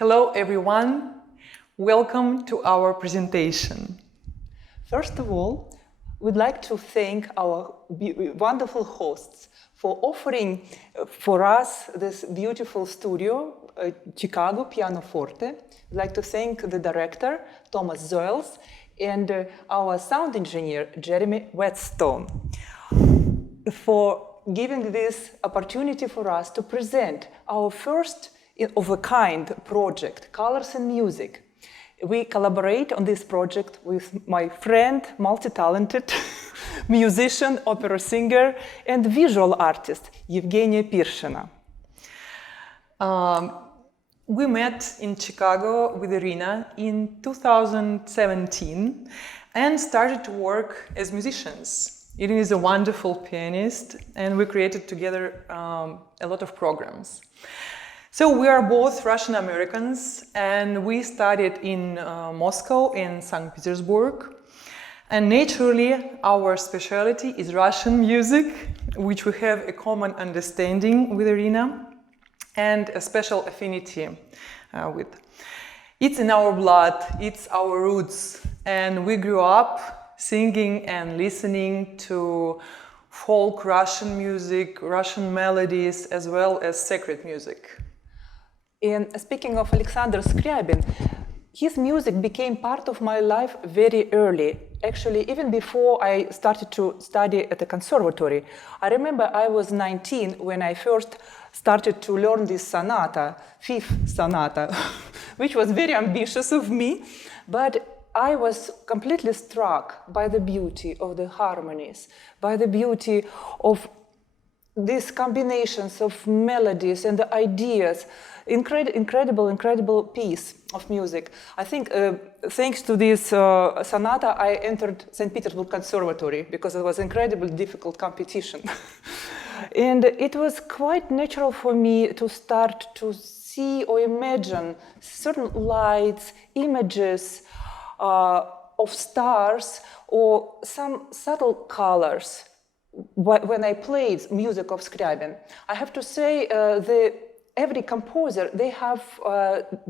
Hello everyone, welcome to our presentation. First of all, we'd like to thank our wonderful hosts for offering for us this beautiful studio, Chicago Pianoforte. We'd like to thank the director, Thomas Zoels, and our sound engineer, Jeremy Whetstone, for giving this opportunity for us to present our first of a kind project, Colors and Music. We collaborate on this project with my friend, multi-talented musician, opera singer, and visual artist, Evgenia Pirshina. We met in Chicago with Irina in 2017 and started to work as musicians. Irina is a wonderful pianist, and we created together a lot of programs. So we are both Russian Americans, and we studied in Moscow and St. Petersburg. And naturally, our specialty is Russian music, which we have a common understanding with Irina and a special affinity with. It's in our blood, it's our roots, and we grew up singing and listening to folk Russian music, Russian melodies, as well as sacred music. And speaking of Alexander Skryabin, his music became part of my life very early. Actually, even before I started to study at the conservatory. I remember I was 19 when I first started to learn this sonata, fifth sonata, which was very ambitious of me, but I was completely struck by the beauty of the harmonies, by the beauty of these combinations of melodies and the ideas. Incredible piece of music. I think thanks to this sonata, I entered St. Petersburg Conservatory because it was incredibly difficult competition. And it was quite natural for me to start to see or imagine certain lights, images of stars or some subtle colors when I played music of Skryabin. I have to say every composer, they have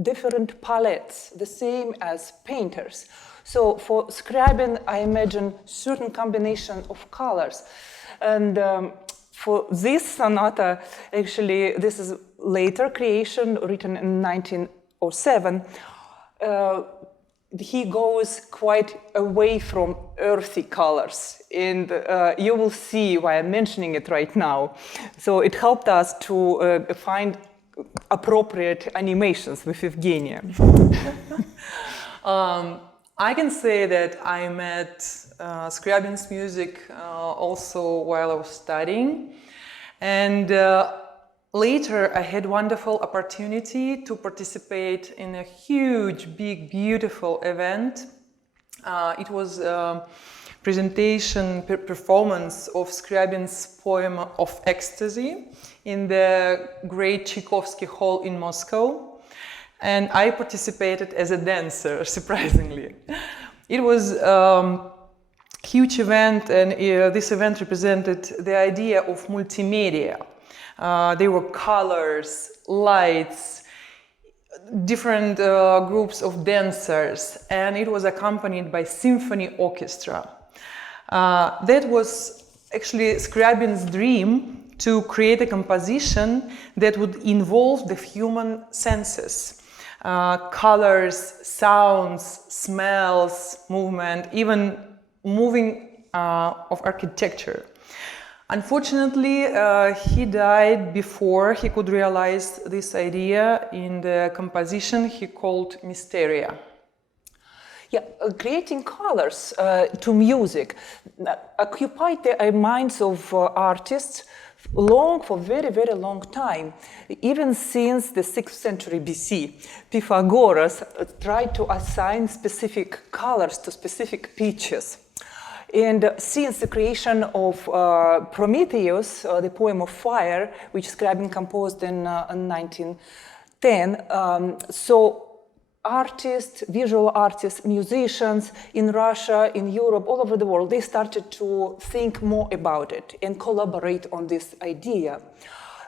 different palettes, the same as painters. So for Skryabin, I imagine certain combination of colors. And for this sonata, actually, this is later creation, written in 1907. He goes quite away from earthy colors, and you will see why I'm mentioning it right now. So it helped us to find appropriate animations with Evgenia. I can say that I met Skryabin's music also while I was studying, and later I had wonderful opportunity to participate in a huge, big, beautiful event. It was a performance of Skryabin's Poeme of Ecstasy in the great Tchaikovsky Hall in Moscow, and I participated as a dancer, surprisingly. It was a huge event, and this event represented the idea of multimedia. There were colors, lights, different groups of dancers, and it was accompanied by symphony orchestra. That was actually Skryabin's dream to create a composition that would involve the human senses. Colors, sounds, smells, movement, even moving of architecture. Unfortunately, he died before he could realize this idea in the composition he called Mysteria. Yeah, creating colors to music occupied the minds of artists for very, very long time. Even since the 6th century BC, Pythagoras tried to assign specific colors to specific pitches. And since the creation of Prometheus, the poem of fire, which Skryabin composed in 1910, so artists, visual artists, musicians in Russia, in Europe, all over the world, they started to think more about it and collaborate on this idea.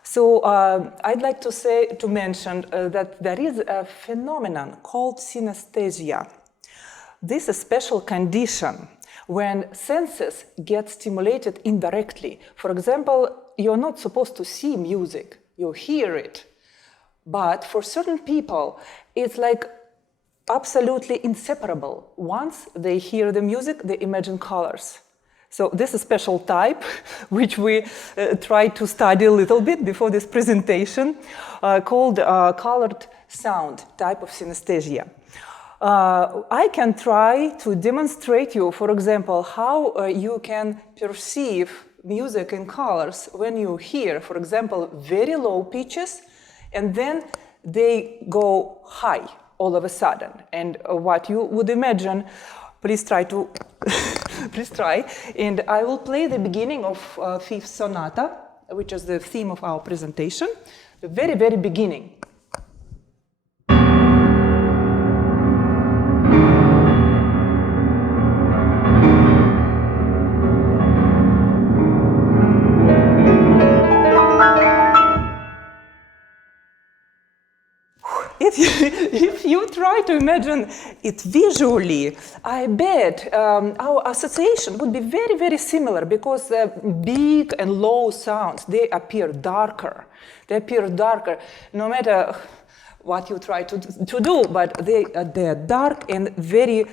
So I'd like to mention that there is a phenomenon called synesthesia. This is a special condition when senses get stimulated indirectly. For example, you're not supposed to see music, you hear it. But for certain people, it's like absolutely inseparable. Once they hear the music, they imagine colors. So this is a special type, which we tried to study a little bit before this presentation, called colored sound type of synesthesia. I can try to demonstrate you, for example, how you can perceive music in colors when you hear, for example, very low pitches, and then they go high all of a sudden. And what you would imagine, please try, and I will play the beginning of Fifth Sonata, which is the theme of our presentation, the very, very beginning. If you try to imagine it visually, I bet our association would be very, very similar, because big and low sounds, they appear darker. They appear darker no matter what you try to do, but they are dark and very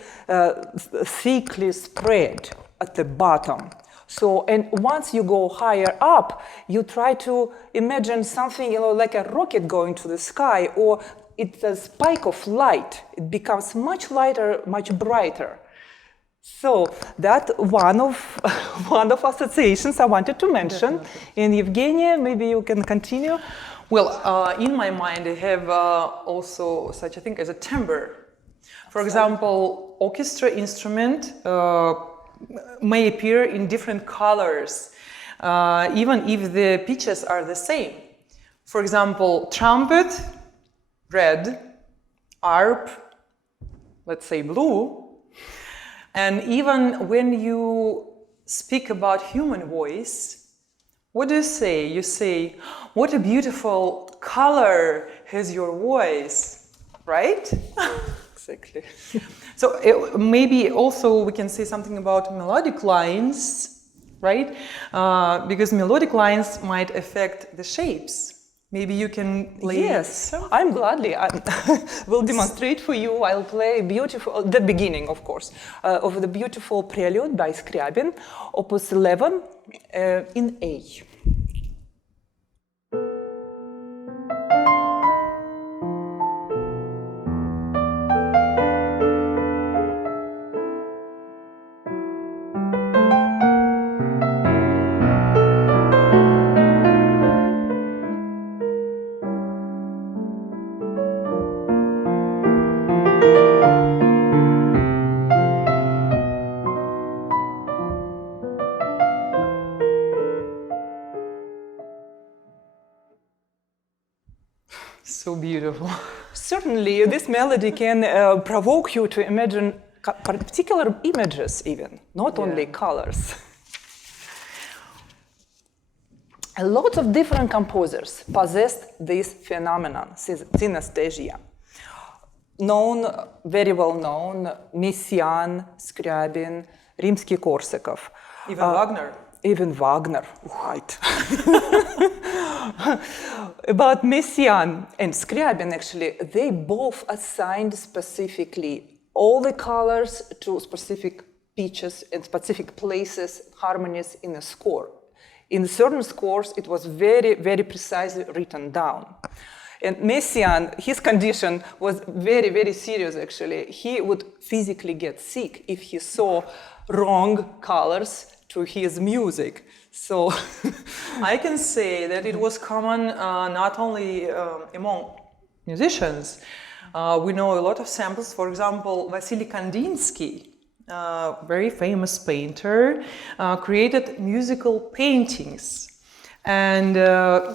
thickly spread at the bottom. So, and once you go higher up, you try to imagine something, like a rocket going to the sky, or it's a spike of light. It becomes much lighter, much brighter. So that one of associations I wanted to mention. Definitely. And Evgenia, maybe you can continue. Well, in my mind, I have also such a thing as a timbre. For example, orchestra instrument may appear in different colors, even if the pitches are the same. For example, trumpet, red, harp, let's say blue. And even when you speak about human voice, what do you say? You say, what a beautiful color has your voice, right? Exactly. So maybe also we can say something about melodic lines, right? Because melodic lines might affect the shapes. Maybe you can play. Yes, I'm gladly. I will demonstrate for you. I'll play the beginning, of course, of the beautiful prelude by Skryabin, Opus 11 in A. So beautiful. Certainly, this melody can provoke you to imagine particular images even, not only colors. A lot of different composers possessed this phenomenon, synesthesia. Very well known, Messiaen, Skryabin, Rimский-Korсakov. Even Wagner, right. About Messiaen and Skryabin, actually, they both assigned specifically all the colors to specific pitches and specific places, harmonies in a score. In certain scores, it was very, very precisely written down. And Messiaen, his condition was very, very serious, actually. He would physically get sick if he saw wrong colors to his music. So I can say that it was common not only among musicians. We know a lot of samples. For example, Василий Кандинский, very famous painter, created musical paintings. And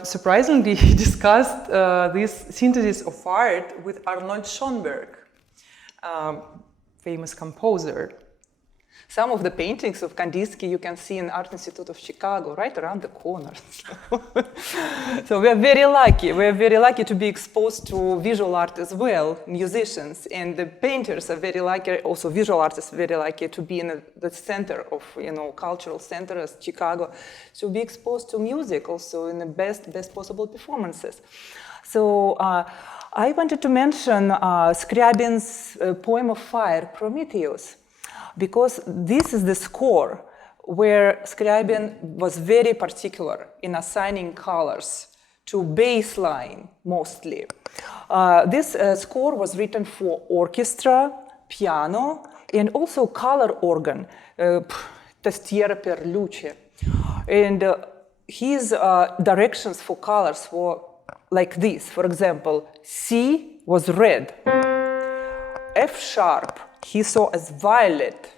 surprisingly, he discussed this synthesis of art with Arnold Schoenberg, famous composer. Some of the paintings of Kandinsky you can see in Art Institute of Chicago, right around the corner. So we are very lucky. We are very lucky to be exposed to visual art as well, musicians, and the painters are very lucky. Also, visual artists are very lucky to be in the center of, cultural center as Chicago, to be exposed to music also in the best possible performances. So I wanted to mention Skryabin's poem of fire, Prometheus, because this is the score where Skryabin was very particular in assigning colors to bass line mostly. This score was written for orchestra, piano, and also color organ, tastiera per luce. And his directions for colors were like this. For example, C was red, F sharp he saw as violet,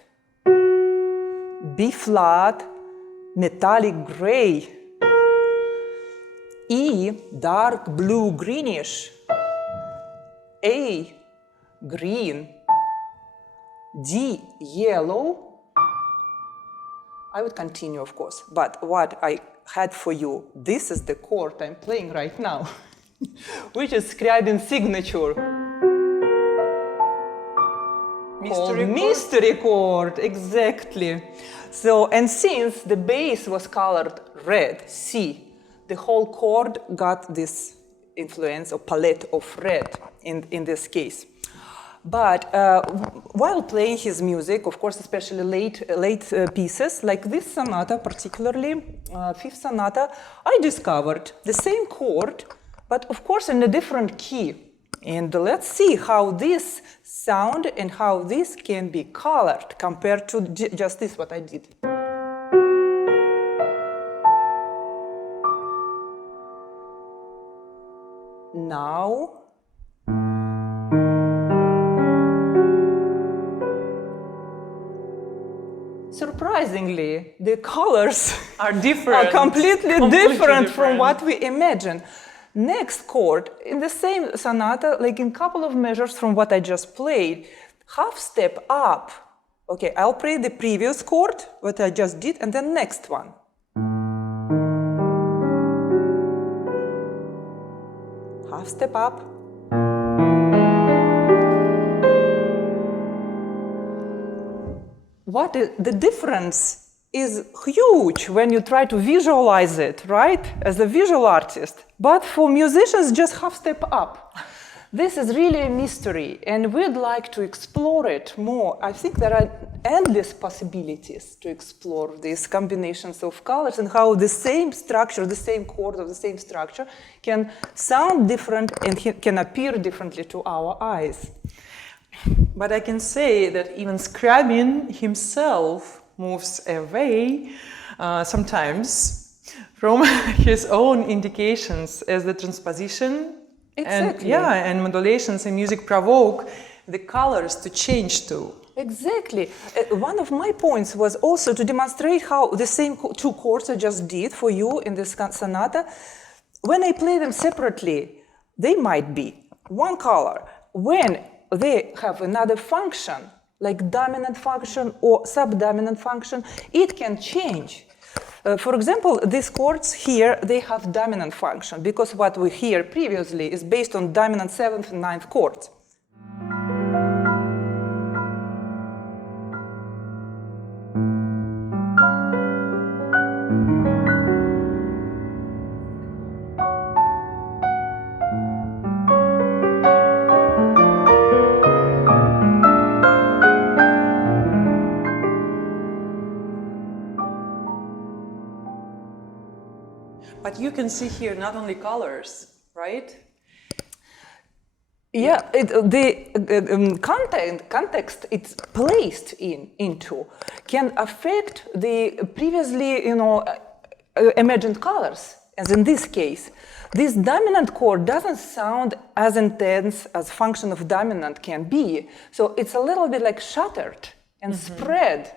B flat, metallic gray, E dark blue greenish, A green, D yellow. I would continue, of course, but what I had for you, this is the chord I'm playing right now, which is Skryabin's signature. Mystery chord, exactly. So, and since the bass was colored red, C, the whole chord got this influence or palette of red in this case. But while playing his music, of course, especially late pieces, like this sonata particularly, Fifth Sonata, I discovered the same chord, but of course in a different key. And let's see how this sound and how this can be colored compared to just this, what I did. Now, surprisingly, the colors are different. Are completely different from what we imagine. Next chord, in the same sonata, like in a couple of measures from what I just played, half step up. Okay, I'll play the previous chord, what I just did, and the next one. Half step up. The difference is huge when you try to visualize it, right? As a visual artist. But for musicians, just half step up. This is really a mystery, and we'd like to explore it more. I think there are endless possibilities to explore these combinations of colors and how the same structure, the same chord of the same structure can sound different and can appear differently to our eyes. But I can say that even Skryabin himself moves away sometimes from his own indications as the transposition. Exactly. And modulations in music provoke the colors to change too. Exactly. One of my points was also to demonstrate how the same two chords I just did for you in this sonata, when I play them separately, they might be one color. When they have another function, like dominant function or subdominant function, it can change. For example, these chords here, they have dominant function because what we hear previously is based on dominant 7th and 9th chords. But you can see here not only colors, right? Yeah, the context it's placed into can affect the previously, imagined colors. As in this case, this dominant chord doesn't sound as intense as function of dominant can be. So it's a little bit like shattered and spread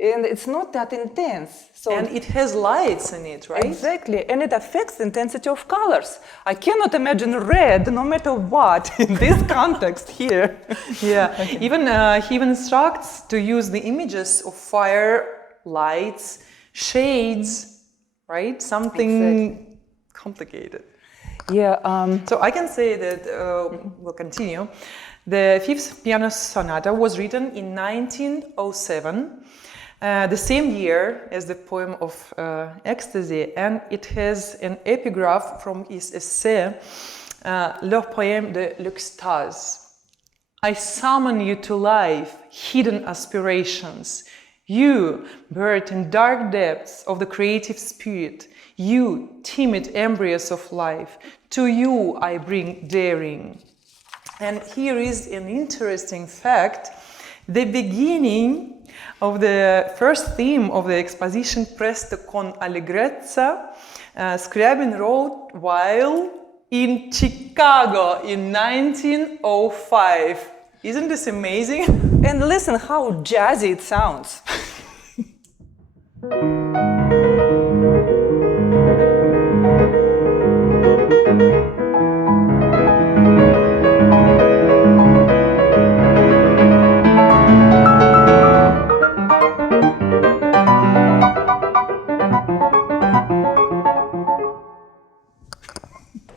And it's not that intense. So and it has lights in it, right? Exactly, and it affects the intensity of colors. I cannot imagine red, no matter what, in this context here. Yeah, even he even instructs to use the images of fire, lights, shades, right? Something complicated. Yeah. So I can say that, we'll continue. The Fifth Piano Sonata was written in 1907, the same year as the poem of Ecstasy, and it has an epigraph from his essay, Le Poème de l'Extase. I summon you to life, hidden aspirations. You, buried in dark depths of the creative spirit, you, timid embryos of life, to you I bring daring. And here is an interesting fact. The beginning of the first theme of the exposition, Presto con allegrezza, Skryabin wrote while in Chicago in 1905. Isn't this amazing? And listen how jazzy it sounds.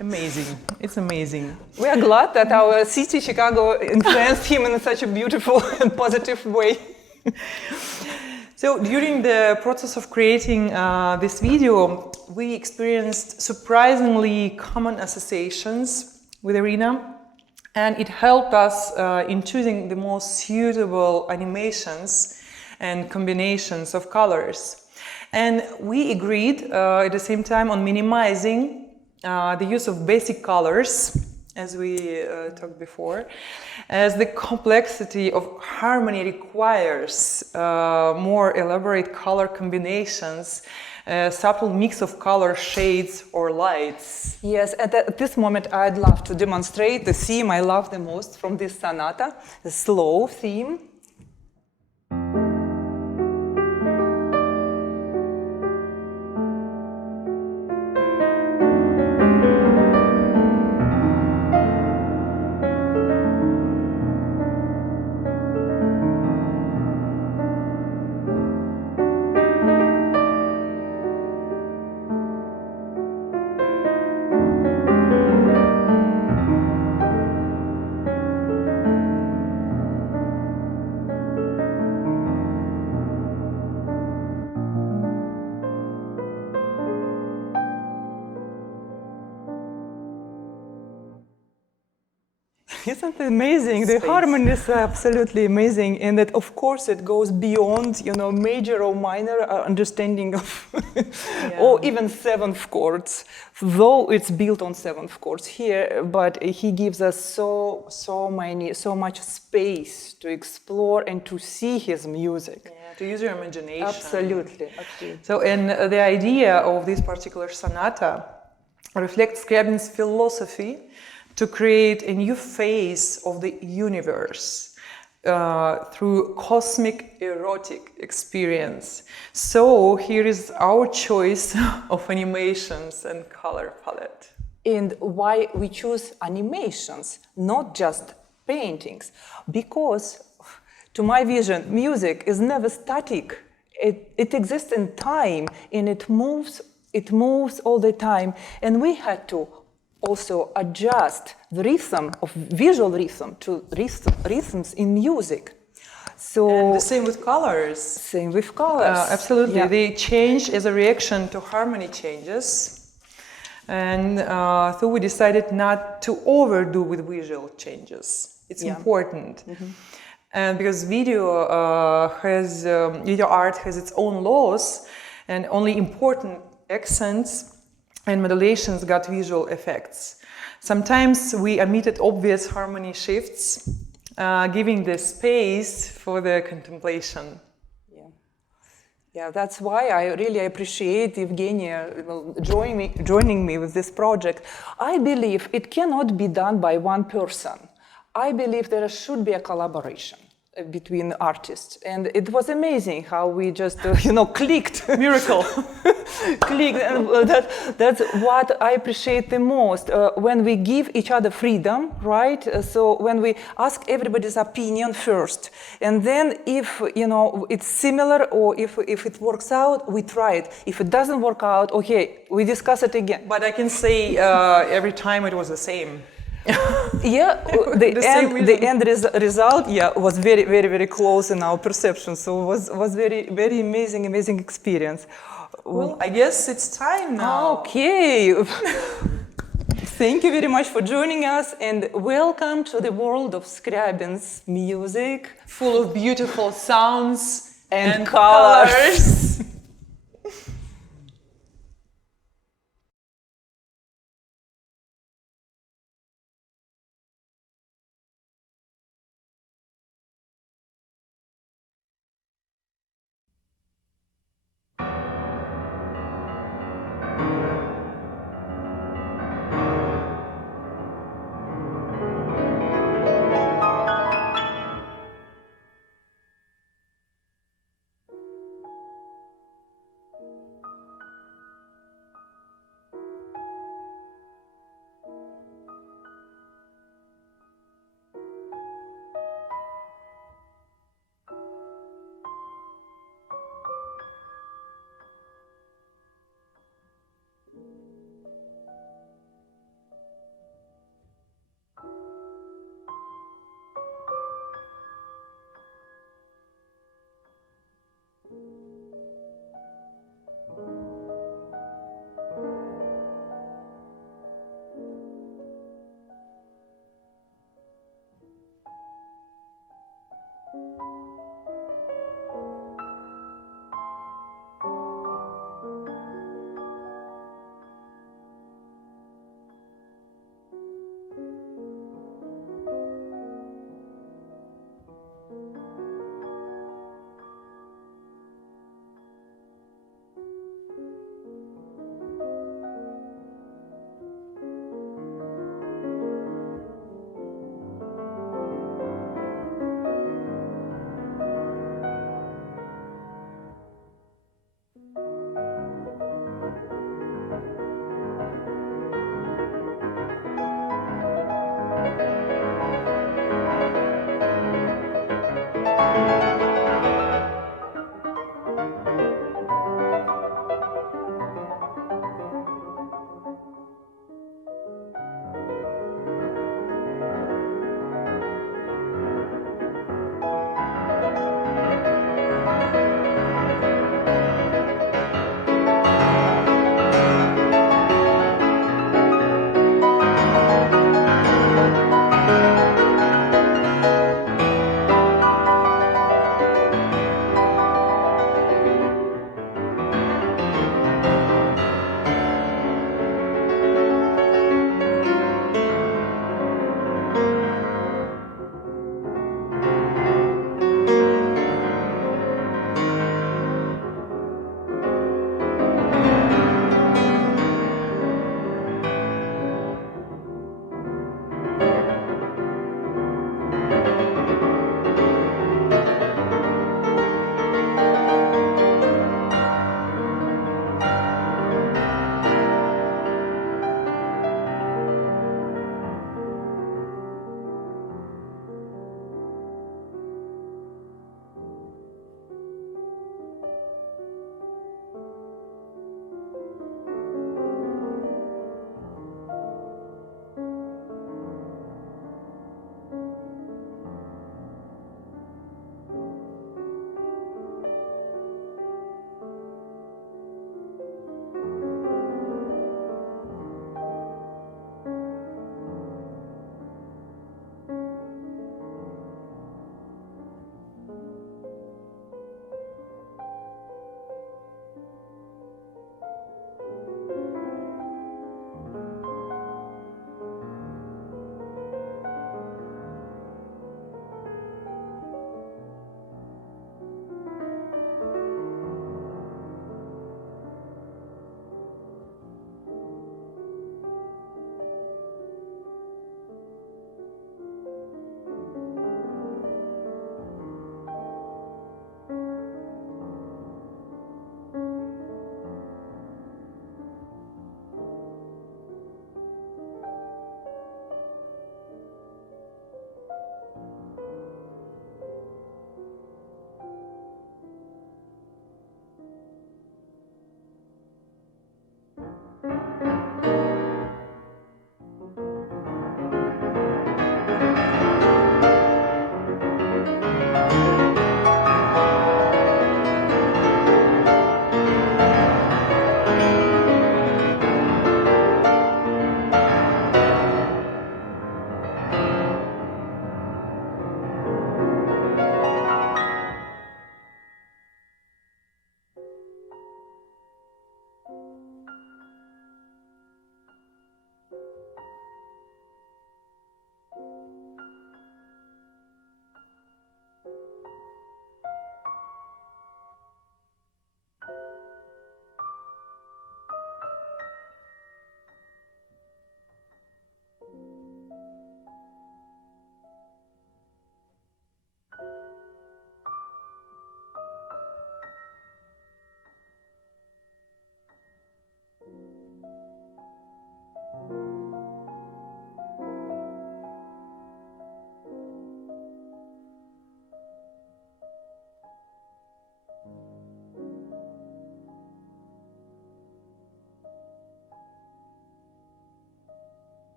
Amazing. It's amazing. We are glad that our city, Chicago, influenced him in such a beautiful and positive way. So during the process of creating this video, we experienced surprisingly common associations with Irina, and it helped us in choosing the most suitable animations and combinations of colors. And we agreed at the same time on minimizing the use of basic colors, as we talked before, as the complexity of harmony requires more elaborate color combinations, subtle mix of color shades or lights. Yes, at this moment I'd love to demonstrate the theme I love the most from this sonata, the slow theme. Isn't it amazing? The harmony is absolutely amazing, and that of course it goes beyond, major or minor understanding of, or even seventh chords. Though it's built on seventh chords here, but he gives us so much space to explore and to see his music. Yeah, to use your imagination. Absolutely. So, and the idea of this particular sonata reflects Skryabin's philosophy to create a new phase of the universe through cosmic erotic experience. So here is our choice of animations and color palette. And why we choose animations, not just paintings? Because, to my vision, music is never static. It exists in time, and it moves all the time, and we had to also adjust the rhythm of visual rhythm to rhythms in music. So and the same with colors. Same with colors. Absolutely, yeah. They change as a reaction to harmony changes, and so we decided not to overdo with visual changes. It's important, and because video art has its own laws, and only important accents and modulations got visual effects. Sometimes we omitted obvious harmony shifts, giving the space for the contemplation. Yeah, that's why I really appreciate Evgenia joining me with this project. I believe it cannot be done by one person. I believe there should be a collaboration. between artists, and it was amazing how we just clicked. Miracle. Clicked, and that's what I appreciate the most, when we give each other freedom, right? So when we ask everybody's opinion first, and then if it's similar, or if it works out, we try it. If it doesn't work out, okay, we discuss it again. But I can say every time it was the same. Yeah, the end result, was very, very, very close in our perception. So it was very, very amazing experience. Well, I guess it's time now. Okay. Thank you very much for joining us, and welcome to the world of Skryabin's music, Full of beautiful sounds and colors.